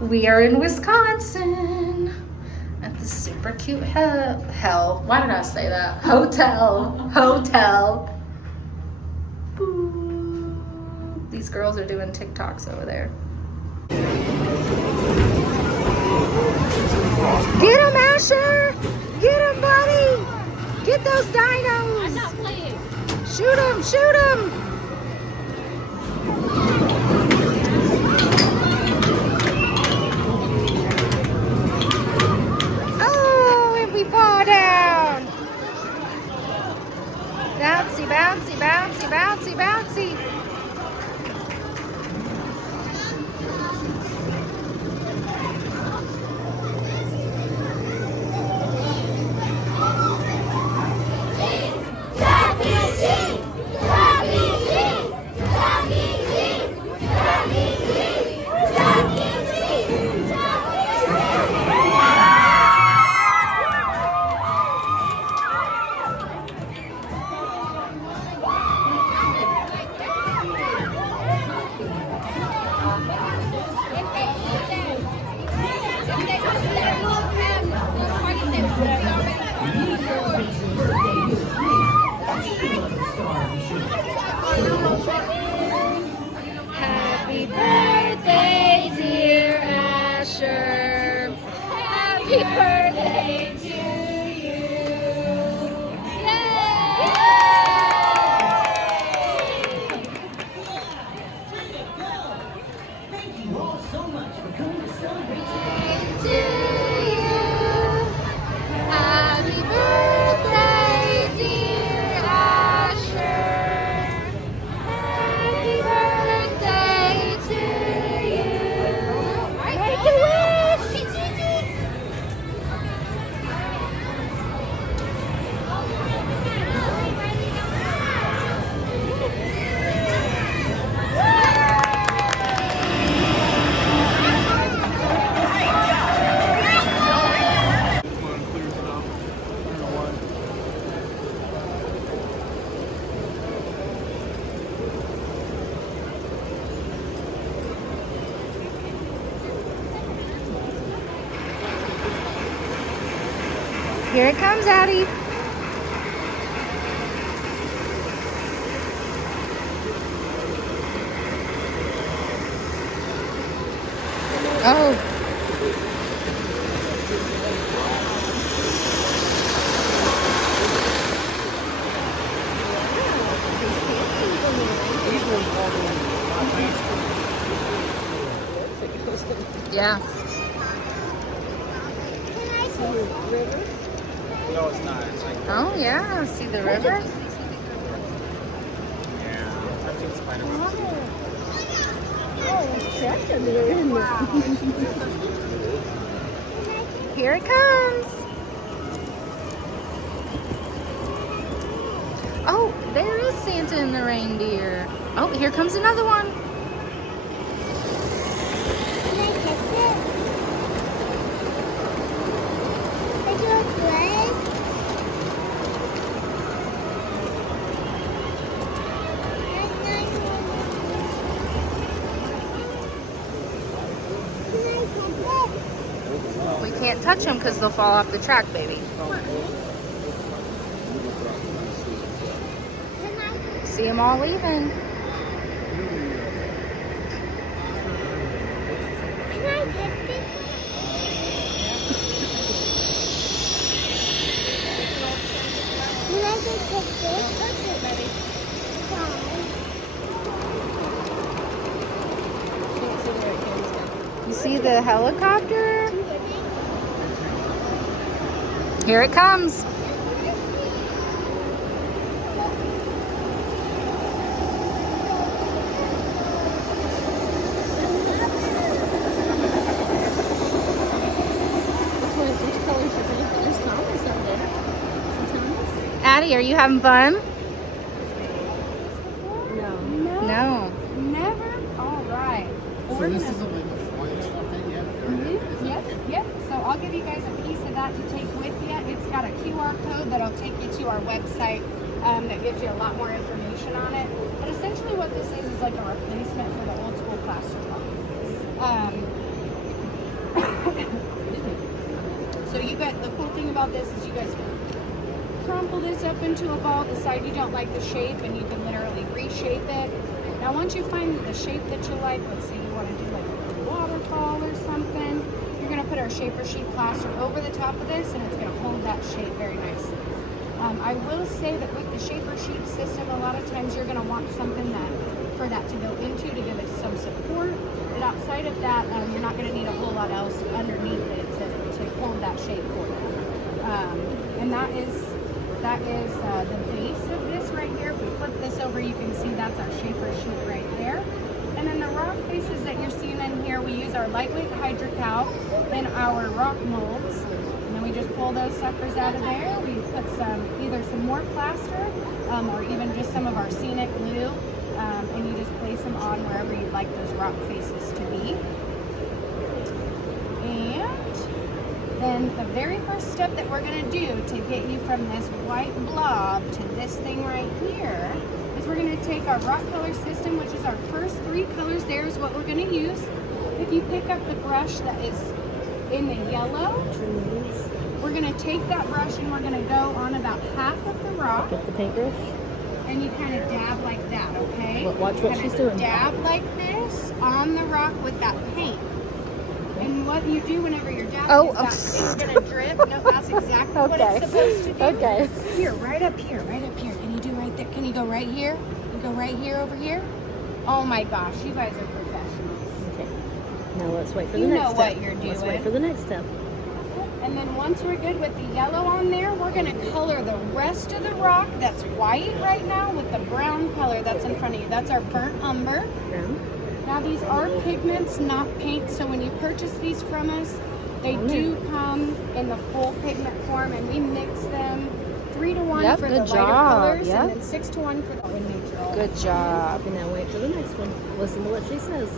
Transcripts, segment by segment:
We are in Wisconsin at the super cute hell. Why did I say that? Hotel. Boo. These girls are doing TikToks over there. Get him, Asher! Get him, buddy! Get those dinos! I'm not playing. Shoot him! Shoot him! Oh, and we fall down! Bouncy, bouncy, bouncy, bouncy, bouncy! Happy birthday, dear Asher. Happy birthday to you. Yay! Thank you all so much for coming to celebrate. To you. Happy birthday, dear Asher. Happy birthday to you. Make a wish. Here it comes, Addie. Oh. Yeah. No, it's not. It's like, Oh, yeah. See the river? yeah, I think Spider-Man. Here it comes. Oh, there is Santa and the reindeer. Oh, here comes another one. We can't touch them because they'll fall off the track, baby. See them all leaving. You see the helicopter? Here it comes. Addie, are you having fun? No. Never? All right. So this isn't like the foil stuff thing yet? Yep. So I'll give you guys a piece of that to take with you. It's got a QR code that'll take you to our website that gives you a lot more information on it. But essentially what this is like a replacement for the old school plaster block. So you guys, the cool thing about this is you guys can crumple this up into a ball, decide you don't like the shape, and you can literally reshape it. Now once you find the shape that you like, let's say you want to do like a waterfall or something, you're going to put our shaper sheet plaster over the top of this, and it's going to hold that shape very nicely. I will say that with the shaper sheet system, a lot of times you're going to want something for that to go into to give it some support. But outside of that, you're not going to need a whole lot else underneath it to hold that shape for you. And that is the base of this right here. If we flip this over, you can see that's our shaper sheet right there. And then the rock faces that you're seeing in here, we use our lightweight hydrocal in our rock molds. And then we just pull those suckers out of there. We put either some more plaster or even just some of our scenic glue. And you just place them on wherever you'd like those rock faces to be. And then the very first step that we're going to do to get you from this white blob to this thing right here is we're going to take our rock color system, which is our first 3 colors. There's what we're going to use. If you pick up the brush that is in the yellow, we're going to take that brush and we're going to go on about half of the rock. Get the paintbrush. And you kind of dab like that, okay? Watch what she's doing. Dab like this on the rock with that paint. And what you do whenever you're dabbing is that it's going to drip. No, that's exactly what it's supposed to do. Okay. Here, right up here, right up here. Can you do right there? Can you go right here? You go right here over here? Oh my gosh, you guys are professionals. Okay. Now let's wait for the You next know step. what you're doing. Let's wait for the next step. And then once we're good with the yellow on there, we're going to color the rest of the rock that's white right now with the brown color that's in front of you. That's our burnt umber. Brown. Now these are pigments, not paint, so when you purchase these from us, they do come in the full pigment form, and we mix them 3 to 1 for the lighter colors, and then 6 to 1 for the neutral. Good job. And now wait for the next one. Listen to what she says.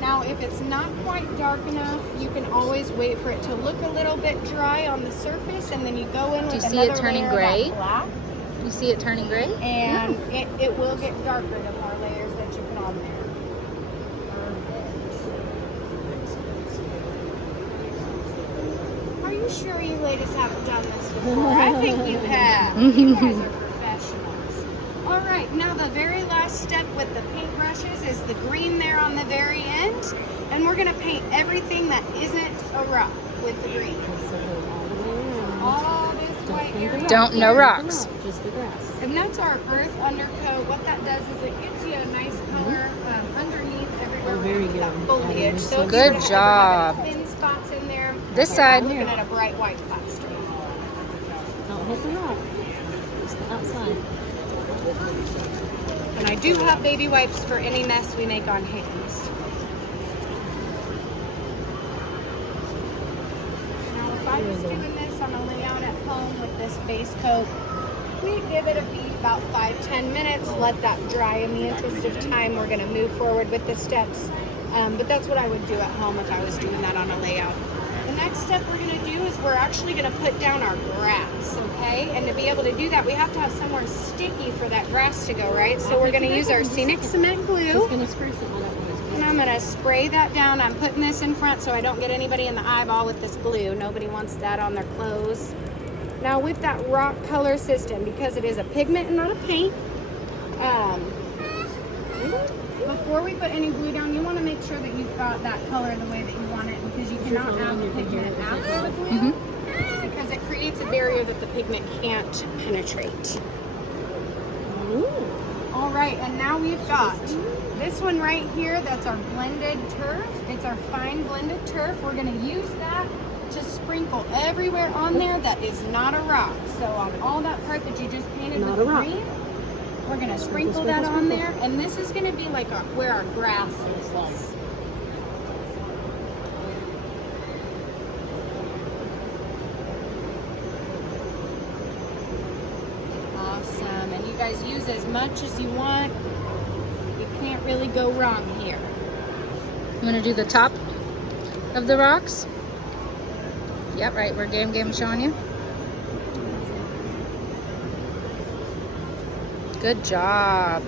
Now, if it's not quite dark enough, you can always wait for it to look a little bit dry on the surface, and then you go in with you see another it turning layer gray? of that black, You see it turning gray? and it will get darker the more layers that you put on there. Are you sure you ladies haven't done this before? I think you have. You guys are professionals. All right, now the very last step with the paintbrushes is the green there on the very end. And we're gonna paint everything that isn't a rock with the green. All this white area. Don't know rocks. Just the grass. And that's our earth undercoat. What that does is it gives you a nice color underneath everywhere. Very with that good. foliage. So if Good you job. have thin spots in there. This we're side. looking at a bright white plaster. Don't hit the rock. Just the outside. And I do have baby wipes for any mess we make on hands. Now, if I was doing this on a layout at home with this base coat, we'd give it a beat about 5-10 minutes, let that dry. In the interest of time, we're going to move forward with the steps. But that's what I would do at home if I was doing that on a layout. The next step we're going to do is we're actually going to put down our grass, okay? And to be able to do that, we have to have somewhere sticky for that grass to go, right? So we're going to use our scenic cement glue. Just gonna spray some on that one. And I'm going to spray that down. I'm putting this in front so I don't get anybody in the eyeball with this glue. Nobody wants that on their clothes. Now with that rock color system, because it is a pigment and not a paint, before we put any glue down, you want to make sure that you've got that color the way that you want it, because you cannot add the pigment after the glue, because it creates a barrier that the pigment can't penetrate. All right, and now we've got this one right here. That's our blended turf. It's our fine blended turf. We're going to use that to sprinkle everywhere on there that is not a rock. So on all that part that you just painted with the green, we're going to sprinkle that on there. And this is going to be like where our grass is. Awesome. And you guys use as much as you want. You can't really go wrong here. You want to do the top of the rocks? Yep, right. We're game showing you. Good job.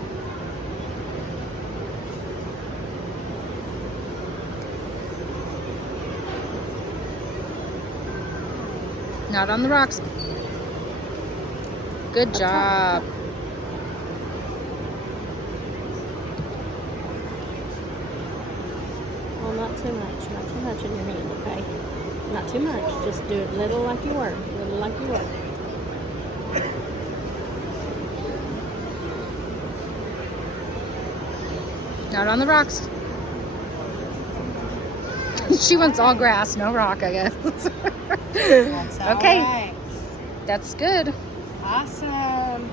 Not on the rocks. Good job. Well, not too much. Not too much in your hand, okay? Not too much. Just do it little like you were. Little like you were. Not on the rocks. She wants all grass, no rock, I guess. That's all Okay. right. That's good. Awesome.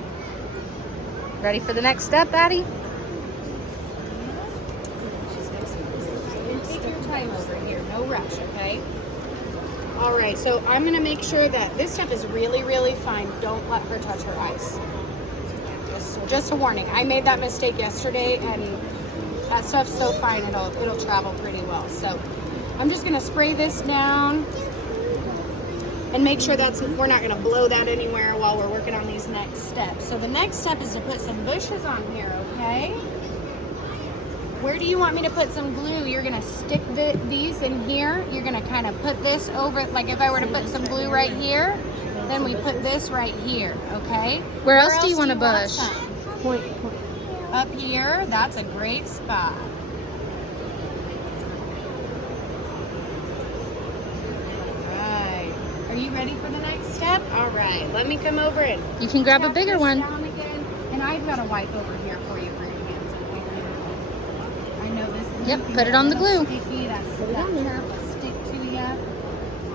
Ready for the next step, Addie? Take your time over here. No rush, okay? All right, so I'm going to make sure that this stuff is really, really fine. Don't let her touch her ice. Just a warning. I made that mistake yesterday, and that stuff's so fine, it'll travel pretty well. So I'm just going to spray this down and make sure we're not going to blow that anywhere while we're working on these next steps. So the next step is to put some bushes on here, okay? Where do you want me to put some glue? You're going to stick these in here. You're going to kind of put this over, like if I were to put some glue right here, then we put this right here, okay? Where else do you want a bush? some? Point. Up here, that's a great spot. Right. Are you ready for the next step? All right, let me come over and You can grab a tap bigger this one. down again. And I've got a wipe over here for you for your hands. Okay? I know this. Yep, can put get it on a the little glue. Sticky. That turf will stick to you.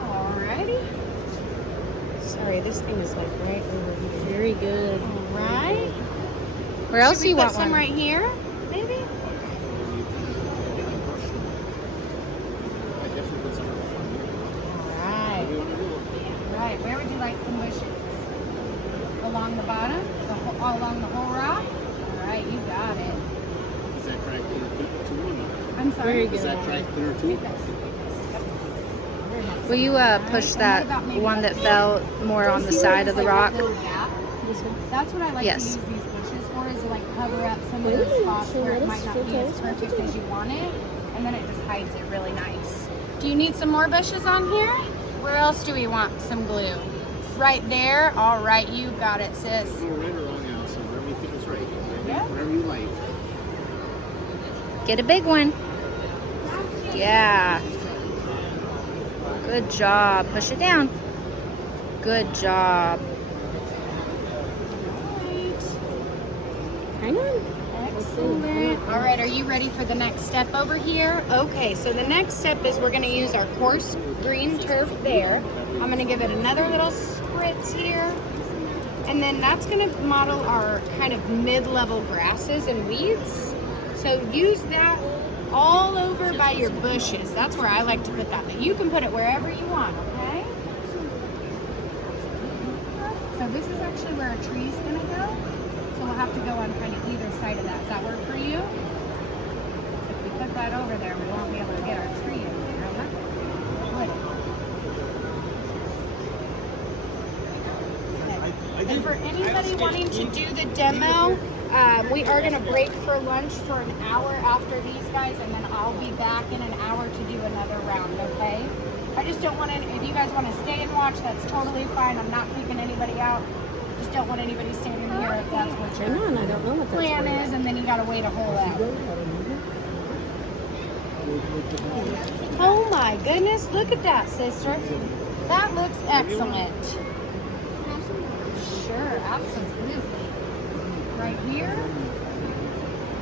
Alrighty. Sorry, this thing is like right over here. Very good. All right. Where else Should do we you put want some one? right here? Maybe. I definitely put some in the front here. Alright. What do you want to do? Right. Where would you like some bushes? Along the bottom? Along the whole rock? Alright, you got it. Is that track clear two or not? I'm sorry. Very Is good. that track clear two? Will you push that one that fell more on the side of the rock? This one. That's what I like Yes. to use these bushes for, is to like cover up some of those Ooh, spots so where it let might us not be tell as us what to perfect do. as you want it, and then it just hides it really nice. Do you need some more bushes on here? Where else do we want some glue? Right there? All right, you got it, sis. Go right or wrong, Allison. Wherever you think is right. Yeah. Wherever you like. Get a big one. Yeah. Good job. Push it down. Good job. Hang on. Excellent. All right, are you ready for the next step over here? Okay, so the next step is we're gonna use our coarse green turf there. I'm gonna give it another little spritz here. And then that's gonna model our kind of mid-level grasses and weeds. So use that all over by your bushes. That's where I like to put that, but you can put it wherever you want, okay? So this is actually where a tree's gonna go. So we'll have to go on kind of either side of that. Does that work for you? If we put that over there, we won't be able to get our tree in there. Good. And for anybody wanting to do the demo, we are going to break for lunch for an hour after these guys, and then I'll be back in an hour to do another round, okay? I just don't want to, if you guys want to stay and watch, that's totally fine. I'm not kicking anybody out. Just don't want anybody standing here if that's what Hang your on. I don't know what that's plan for. is, and then you got to wait a whole hour. Oh my goodness, look at that, sister. That looks excellent. Sure, absolutely.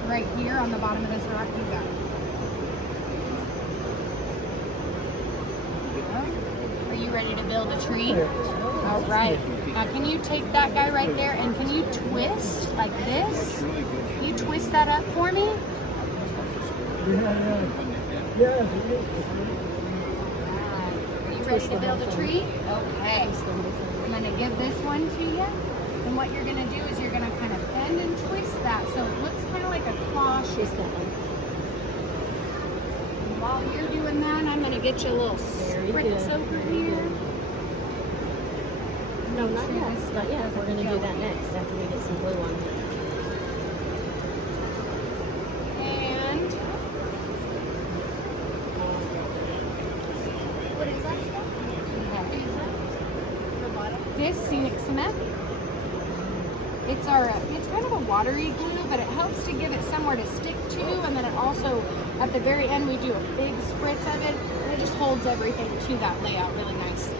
Right here on the bottom of this rock, you got it. Are you ready to build a tree? All right. Now, can you take that guy right there and can you twist like this? Can you twist that up for me? Are you ready to build a tree? Okay. I'm going to give this one to you. And what you're going to do is you're going to kind of bend and twist that so it looks kind of like a claw shape. And while you're doing that, I'm going to get you a little spritz over here. No, not yet. Not yet. We're going to do that next after we get some glue on here. And what is that? is scenic cement. It's kind of a watery glue, but it helps to give it somewhere to stick to, and then it also, at the very end, we do a big spritz of it, and it just holds everything to that layout really nicely.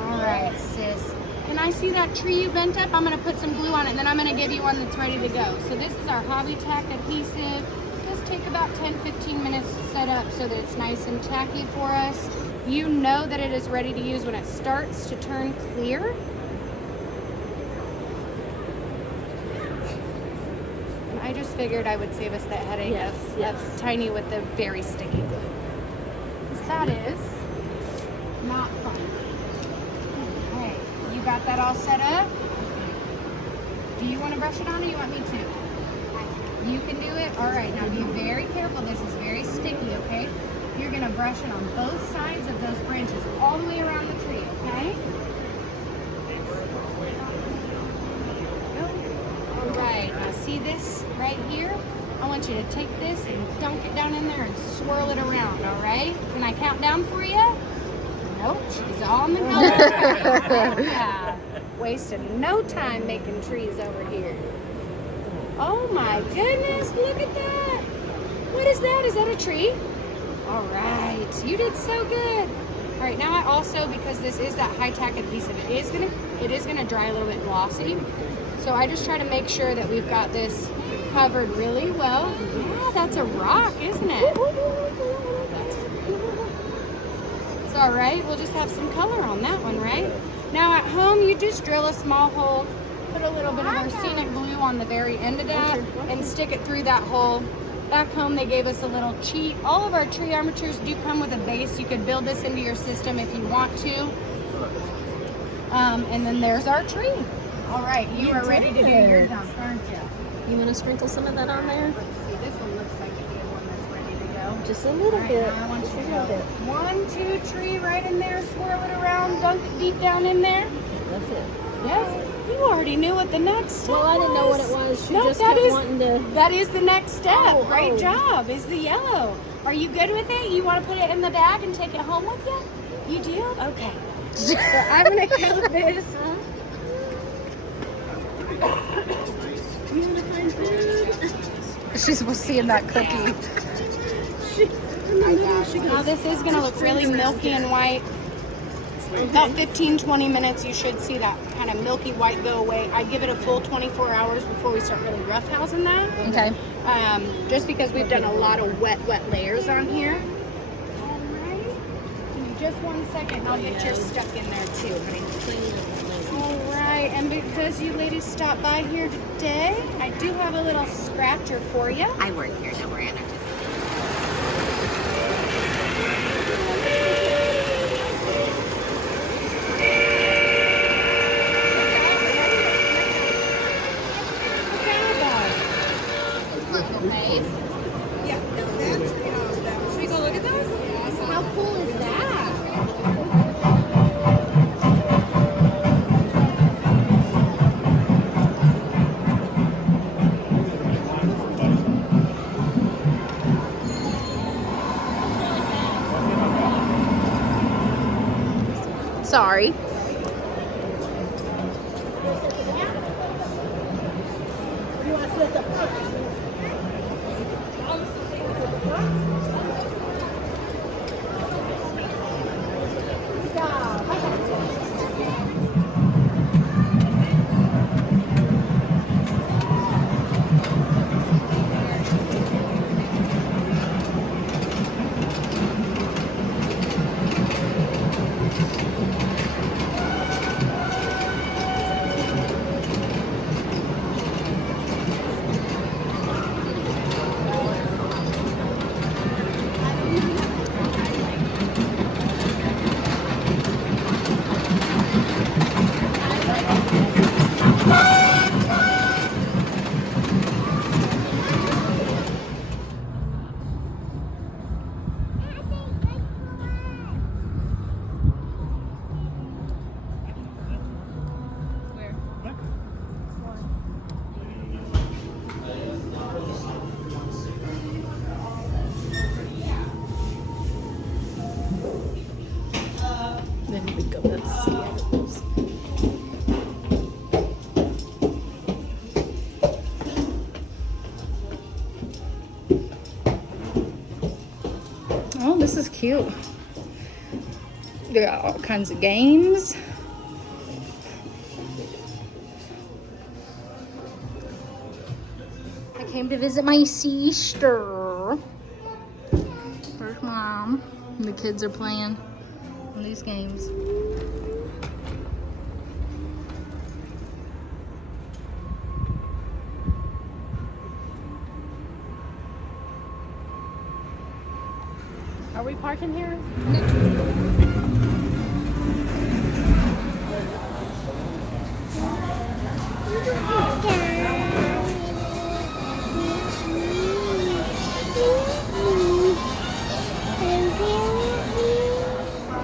All right, sis. Can I see that tree you bent up? I'm gonna put some glue on it, and then I'm gonna give you one that's ready to go. So this is our Hobby Tack adhesive. Just take about 10-15 minutes to set up so that it's nice and tacky for us. You know that it is ready to use when it starts to turn clear. And I just figured I would save us that headache of Tiny with the very sticky glue. 'Cause that is not fun. Okay, you got that all set up? Do you want to brush it on or you want me to? You can do it? All right, now be very careful. This is very sticky, okay? You're gonna brush it on both sides of those branches all the way around the tree, okay? All right, now see this right here? I want you to take this and dunk it down in there and swirl it around, all right? Can I count down for you? Nope, she's on the go. Yeah, wasting no time making trees over here. Oh my goodness, look at that. What is that? Is that a tree? All right, you did so good. All right, now I also, because this is that high tack adhesive, it is gonna dry a little bit glossy. So I just try to make sure that we've got this covered really well. Yeah, that's a rock, isn't it? It's all right, we'll just have some color on that one, right? Now at home, you just drill a small hole, put a little bit of our scenic glue on the very end of that, and stick it through that hole. Back home, they gave us a little cheat. All of our tree armatures do come with a base. You could build this into your system if you want to. And then there's our tree. All right, you are ready to do your dump, aren't you? You want to sprinkle some of that on there? Let's see, this one looks like a good one that's ready to go. Just a little All right, bit. now I want Just you a to little go bit. 1, 2, tree right in there, swirl it around, dunk it deep down in there. That's it. Yes, you already knew what the next step Well, I didn't know what it was. She No, just that kept is- wanting to. That is the next step. Oh, Great oh. job. Is the yellow. Are you good with it? You want to put it in the bag and take it home with you? You do? Okay. So I'm going to coat this. She's seeing that cookie. Now this is going to look really milky and white. About 15-20 minutes, you should see that kind of milky white go away. I give it a full 24 hours before we start really roughhousing that. Okay. Just because we've done a lot of wet layers on here. All right. Give me just 1 second and I'll get yours stuck in there too, honey. All right, and because you ladies stopped by here today, I do have a little scratcher for you. I work here, don't worry, I'm just. Should we go look at those? How cool is that? Sorry. Oh, this is cute. They got all kinds of games. I came to visit my sister. Where's Mom? The kids are playing on these games. Are we parking here?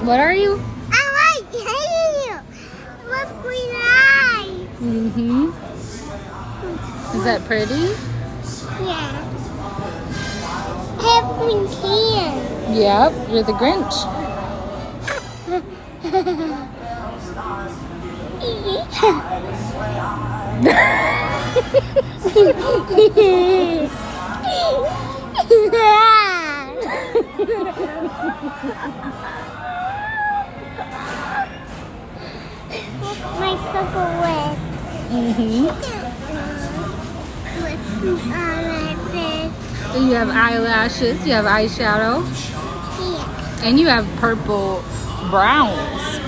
What are you? I like you. What's green eye? Mm-hmm. Is that pretty? Yeah. Have green can. Yep, you're the Grinch. My purple wig. Mm-hmm. With eyelashes. So you have eyelashes, you have eyeshadow, Yeah. and you have purple brows.